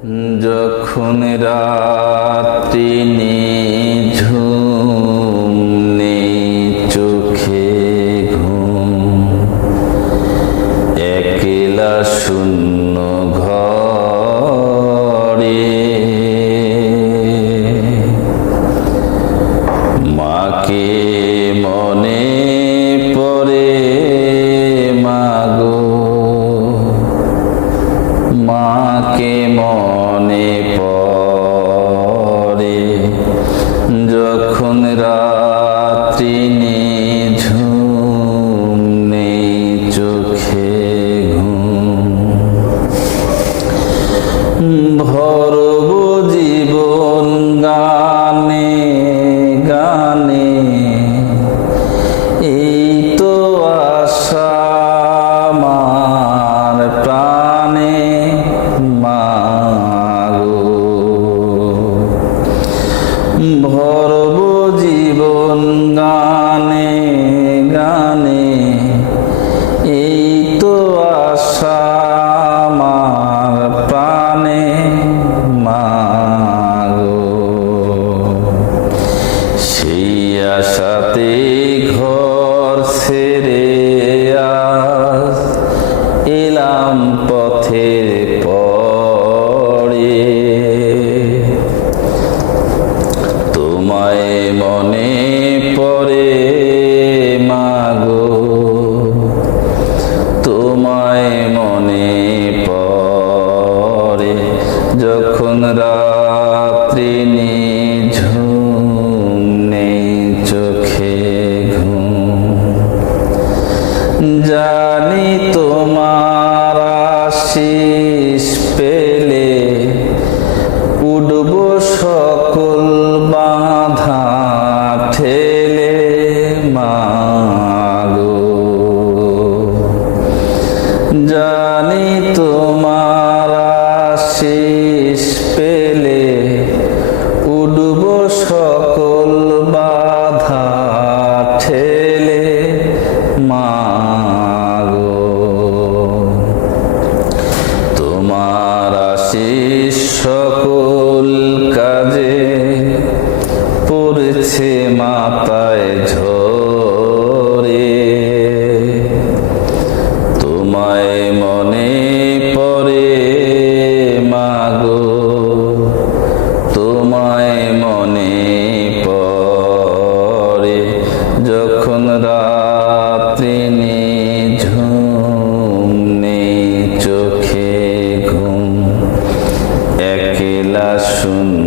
যখন রাত্রি নিঝুম নেই চোখে ঘুম, একলা শূন্য ঘরে মাকে মনে পড়ে, মাগো মাকে মনে পড়ে। যখন রাত্রি নিঝুম নেই চোখে ঘুম, ভরব জীবন গানে গানে, এই তো আশা আমার প্রাণে, মাগো ভরব জীবন গানে গানে, এই তো আশা আমার প্রাণে, মাগো সেই আশাতে ঘর ছেড়ে আজ এলাম পথের পরে। তোমায় মনে পড়ে, মাগো তোমায় মনে পড়ে। যখন রাত্রি নিঝুম নেই চোখে ঘুম, জানি তোমার আশিস পেলে উঠব সকল বাধা ঠেলে, মাগো জানি তোমার আশিস পেলে উঠব সকল বাধা ঠেলে, মাগো তোমার আশিস সকল কাজে পড়েছে মাথায় ঝরে। তোমায় মনে পড়ে, মাগো তোমায় মনে পড়ে। যখন রাত্রি নিঝুম নেই চোখে ঘুম, একলা শূন্য